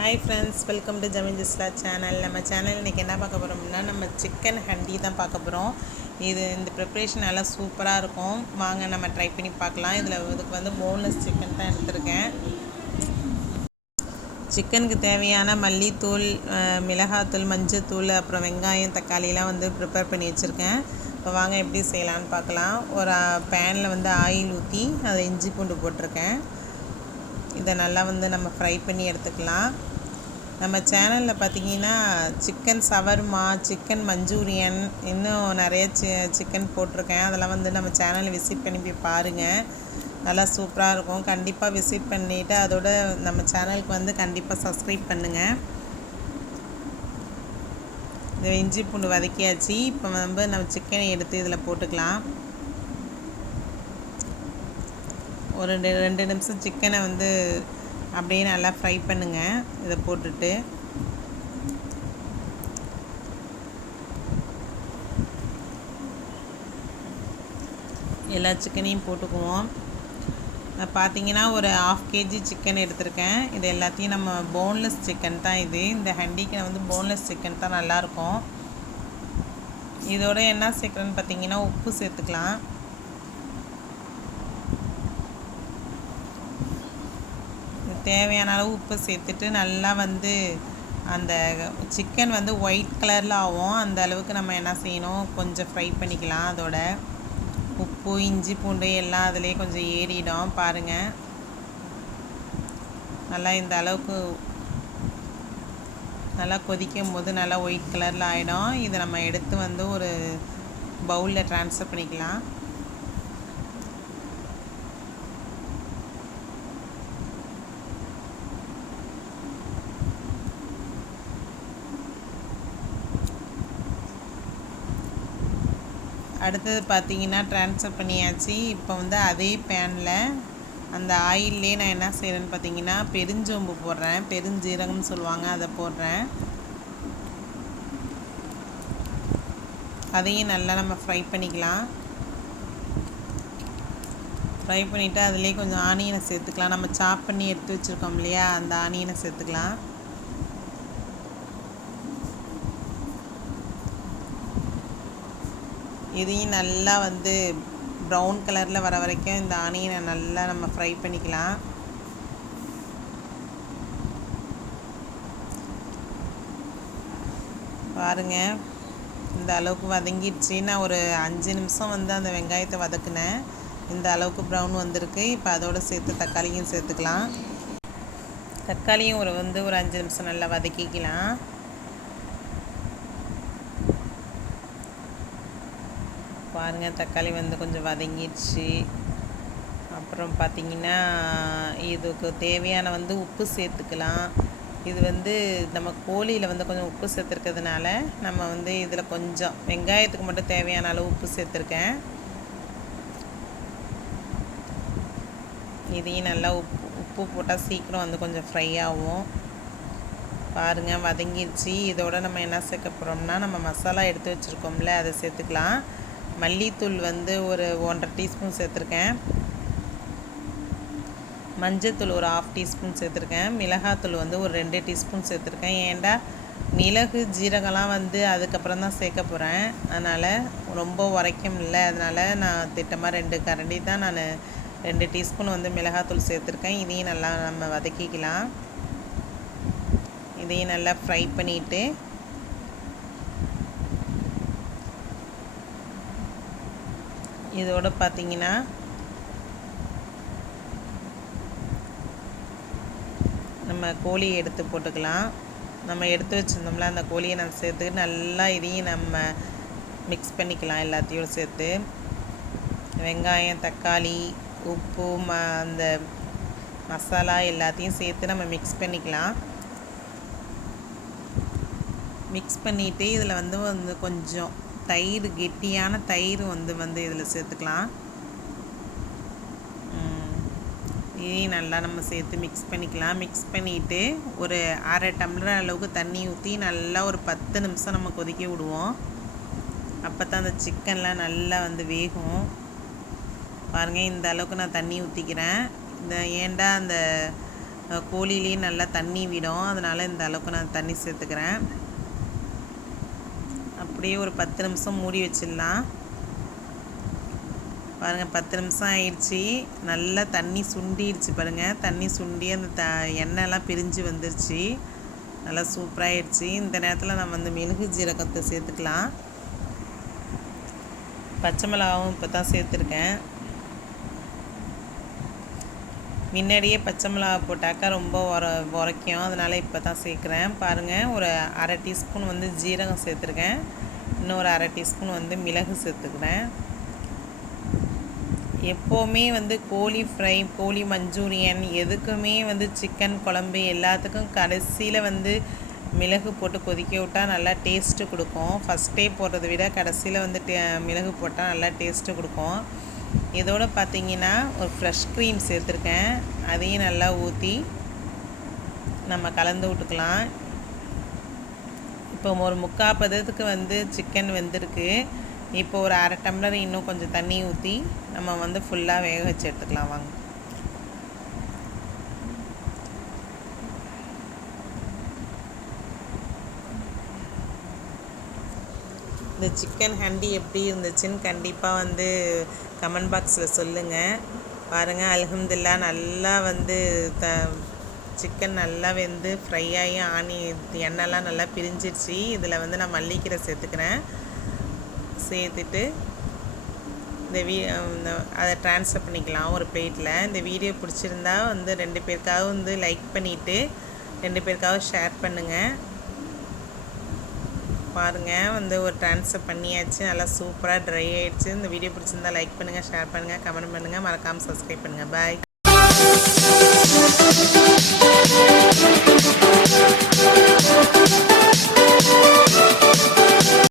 Hi friends, welcome to Jameer Jazila channel. நம்ம channel இன்றைக்கி என்ன பார்க்க போகிறோம்னா நம்ம சிக்கன் ஹண்டி தான் பார்க்க போகிறோம். இந்த ப்ரிப்ரேஷன் நல்லா சூப்பராக இருக்கும். வாங்க நம்ம ட்ரை பண்ணி பார்க்கலாம். இதுக்கு வந்து போன்லெஸ் சிக்கன் தான் எடுத்திருக்கேன். சிக்கனுக்கு தேவையான மல்லித்தூள், மிளகாத்தூள், மஞ்சத்தூள், அப்புறம் வெங்காயம், தக்காளிலாம் வந்து ப்ரிப்பேர் பண்ணி வச்சுருக்கேன். இப்போ வாங்க எப்படி செய்யலான்னு பார்க்கலாம். ஒரு பேனில் வந்து ஆயில் ஊற்றி அதை இஞ்சி பூண்டு போட்டிருக்கேன். இதை நல்லா வந்து நம்ம ஃப்ரை பண்ணி எடுத்துக்கலாம். நம்ம சேனலில் பார்த்தீங்கன்னா சிக்கன் சவர்மா, சிக்கன் மஞ்சூரியன், இன்னும் நிறைய சிக்கன் போட்டிருக்கேன். அதெல்லாம் வந்து நம்ம சேனலை விசிட் பண்ணி போய் பாருங்கள். நல்லா சூப்பராக இருக்கும். கண்டிப்பாக விசிட் பண்ணிவிட்டு அதோட நம்ம சேனலுக்கு வந்து கண்டிப்பாக சப்ஸ்கிரைப் பண்ணுங்கள். இந்த இஞ்சி பூண்டு வதக்கியாச்சு. இப்போ வந்து நம்ம சிக்கனை எடுத்து இதில் போட்டுக்கலாம். ஒரு 2 நிமிஷம் சிக்கனை வந்து அப்படியே நல்லா ஃப்ரை பண்ணுங்கள். இதை போட்டுட்டு எல்லா சிக்கனையும் போட்டுக்குவோம். பார்த்தீங்கன்னா ஒரு 1/2 kg சிக்கன் எடுத்திருக்கேன். இது எல்லாத்தையும் நம்ம போன்லெஸ் சிக்கன் தான் இது. இந்த ஹண்டிக்கு வந்து போன்லெஸ் சிக்கன் தான் நல்லாயிருக்கும். இதோட என்ன சேர்க்குறேன்னு பார்த்தீங்கன்னா உப்பு சேர்த்துக்கலாம். தேவையான அளவு உப்பு சேர்த்துட்டு நல்லா வந்து அந்த சிக்கன் வந்து ஒயிட் கலரில் ஆகும். அந்த அளவுக்கு நம்ம என்ன செய்யணும், கொஞ்சம் ஃப்ரை பண்ணிக்கலாம். அதோட உப்பு, இஞ்சி பூண்டு எல்லாம் அதிலே கொஞ்சம் ஏறிடும். பாருங்கள், நல்லா இந்த அளவுக்கு நல்லா கொதிக்கும் போது நல்லா ஒயிட் கலரில் ஆகிடும். இதை நம்ம எடுத்து வந்து ஒரு பவுலில் ட்ரான்ஸ்ஃபர் பண்ணிக்கலாம். அடுத்தது பார்த்தீங்கன்னா ட்ரான்ஸ்ஃபர் பண்ணியாச்சு. இப்போ வந்து அதே பேனில் அந்த ஆயிலே நான் என்ன செய்கிறேன்னு பார்த்தீங்கன்னா பெருஞ்சோம்பு போடுறேன். பெருஞ்சீரகம்னு சொல்லுவாங்க, அதை போடுறேன். அதையும் நல்லா நம்ம ஃப்ரை பண்ணிக்கலாம். ஃப்ரை பண்ணிவிட்டு அதிலே கொஞ்சம் ஆனியனை சேர்த்துக்கலாம். நம்ம சாப் பண்ணி எடுத்து வச்சுருக்கோம் இல்லையா, அந்த ஆனியனை சேர்த்துக்கலாம். இதையும் நல்லா வந்து ப்ரௌன் கலரில் வர வரைக்கும் இந்த ஆனியனை நல்லா நம்ம ஃப்ரை பண்ணிக்கலாம். பாருங்கள், இந்த அளவுக்கு வதங்கிடுச்சு. நான் ஒரு 5 நிமிஷம் வந்து அந்த வெங்காயத்தை வதக்குனேன். இந்த அளவுக்கு ப்ரௌன் வந்திருக்கு. இப்போ அதோடு சேர்த்து தக்காளியும் சேர்த்துக்கலாம். தக்காளியும் ஒரு 5 நிமிஷம் நல்லா வதக்கிக்கலாம். பாருங்கள், தக்காளி வந்து கொஞ்சம் வதங்கிடுச்சு. அப்புறம் பார்த்திங்கன்னா இதுக்கு தேவையான வந்து உப்பு சேர்த்துக்கலாம். இது வந்து நம்ம கோழியில் வந்து கொஞ்சம் உப்பு சேர்த்துருக்கிறதுனால நம்ம வந்து இதில் கொஞ்சம் வெங்காயத்துக்கு மட்டும் தேவையான அளவு உப்பு சேர்த்துருக்கேன். இதையும் நல்லா உப்பு போட்டால் சீக்கிரம் வந்து கொஞ்சம் ஃப்ரை ஆகும். பாருங்கள், வதங்கிடுச்சு. இதோட நம்ம என்ன சேர்க்க போகிறோம்னா நம்ம மசாலா எடுத்து வச்சுருக்கோம்ல, அதை சேர்த்துக்கலாம். மல்லித்தூள் வந்து ஒரு 1.5 டீஸ்பூன் சேர்த்துருக்கேன். மஞ்சத்தூள் ஒரு 1/2 டீஸ்பூன் சேர்த்துருக்கேன். மிளகாத்தூள் வந்து ஒரு 2 டீஸ்பூன் சேர்த்துருக்கேன். ஏன்டா மிளகு ஜீரகம்லாம் வந்து அதுக்கப்புறம் தான் சேர்க்க போகிறேன். அதனால் ரொம்ப உரைக்கும் இல்லை. அதனால் நான் திட்டமாக 2 கரண்டி தான் நான் 2 டீஸ்பூன் வந்து மிளகாத்தூள் சேர்த்துருக்கேன். இதையும் நல்லா நம்ம வதக்கிக்கலாம். இதையும் நல்லா ஃப்ரை பண்ணிவிட்டு இதோடு பார்த்திங்கன்னா நம்ம கோழியை எடுத்து போட்டுக்கலாம். நம்ம எடுத்து வச்சுருந்தோம்ல, அந்த கோழியை நம்ம சேர்த்துக்கிட்டு நல்லா இதையும் நம்ம மிக்ஸ் பண்ணிக்கலாம். எல்லாத்தையும் சேர்த்து வெங்காயம், தக்காளி, உப்பு, அந்த மசாலா எல்லாத்தையும் சேர்த்து நம்ம மிக்ஸ் பண்ணிக்கலாம். மிக்ஸ் பண்ணிவிட்டு இதில் வந்து கொஞ்சம் தயிர், கெட்டியான தயிர் வந்து இதில் சேர்த்துக்கலாம். இதையும் நல்லா நம்ம சேர்த்து மிக்ஸ் பண்ணிக்கலாம். மிக்ஸ் பண்ணிவிட்டு ஒரு 1/2 டம்ளர் அளவுக்கு தண்ணி ஊற்றி நல்லா ஒரு 10 நிமிஷம் நம்ம கொதிக்க விடுவோம். அப்போ தான் அந்த சிக்கன்லாம் நல்லா வந்து வேகும். பாருங்கள், இந்த அளவுக்கு நான் தண்ணி ஊற்றிக்கிறேன். ஏன்டா அந்த கோழிலேயே நல்லா தண்ணி விடும், அதனால் இந்த அளவுக்கு நான் தண்ணி சேர்த்துக்கிறேன். அப்படியே ஒரு 10 நிமிஷம் மூடி வச்சிடலாம். பாருங்கள் 10 நிமிஷம் ஆயிடுச்சு. நல்லா தண்ணி சுண்டிடுச்சு பாருங்கள். தண்ணி சுண்டி அந்த எண்ணெய்லாம் பிரிஞ்சு வந்துருச்சு. நல்லா சூப்பராகிடுச்சு. இந்த நேரத்தில் நம்ம வந்து மிளகு ஜீரகத்தை சேர்த்துக்கலாம். பச்சை மிளகாவும் இப்போ தான் சேர்த்துருக்கேன். முன்னாடியே பச்சை மிளகா போட்டாக்கா ரொம்ப உரைக்கும், அதனால் இப்போ தான் சேர்க்குறேன். பாருங்கள், ஒரு அரை டீஸ்பூன் வந்து ஜீரகம் சேர்த்துருக்கேன். இன்னொரு அரை டீஸ்பூன் வந்து மிளகு சேர்த்துக்கிறேன். எப்போவுமே வந்து கோழி ஃப்ரை, கோழி மஞ்சூரியன், எதுக்குமே வந்து சிக்கன் குழம்பு எல்லாத்துக்கும் கடைசியில் வந்து மிளகு போட்டு கொதிக்க விட்டால் நல்லா டேஸ்ட்டு கொடுக்கும். ஃபஸ்ட்டே போடுறத விட கடைசியில் வந்து மிளகு போட்டால் நல்லா டேஸ்ட்டு கொடுக்கும். இதோடு பார்த்திங்கன்னா ஒரு ஃப்ரெஷ் க்ரீம் சேர்த்துருக்கேன். அதையும் நல்லா ஊற்றி நம்ம கலந்து விட்டுக்கலாம். இப்போ ஒரு 3/4 பதத்துக்கு வந்து சிக்கன் வெந்திருக்கு. இப்போ ஒரு அரை டம்ளர் இன்னும் கொஞ்சம் தண்ணி ஊற்றி நம்ம வந்து ஃபுல்லாக வேக வச்சு எடுத்துக்கலாம். வாங்க. இந்த சிக்கன் ஹண்டி எப்படி இருந்துச்சுன்னு கண்டிப்பாக வந்து கமெண்ட் பாக்ஸில் சொல்லுங்கள். பாருங்கள், அல்ஹம்துலில்லாஹ் நல்லா வந்து சிக்கன் நல்லா வெந்து ஃப்ரை ஆகி எண்ணெய்லாம் நல்லா பிரிஞ்சிடுச்சு. இதில் வந்து நான் மல்லிக்கீரை சேர்த்துக்கிறேன். சேர்த்துட்டு அதை ட்ரான்ஸ்ஃபர் பண்ணிக்கலாம் ஒரு பிளேட்டில். இந்த வீடியோ பிடிச்சிருந்தா வந்து 2 பேருக்காக வந்து லைக் பண்ணிவிட்டு 2 பேருக்காக ஷேர் பண்ணுங்கள். பாருங்கள், வந்து ஒரு ட்ரான்ஸ்ஃபர் பண்ணியாச்சு. நல்லா சூப்பராக ட்ரை ஆகிடுச்சு. இந்த வீடியோ பிடிச்சிருந்தா லைக் பண்ணுங்கள், ஷேர் பண்ணுங்கள், கமெண்ட் பண்ணுங்கள், மறக்காமல் சப்ஸ்கிரைப் பண்ணுங்கள். பாய்.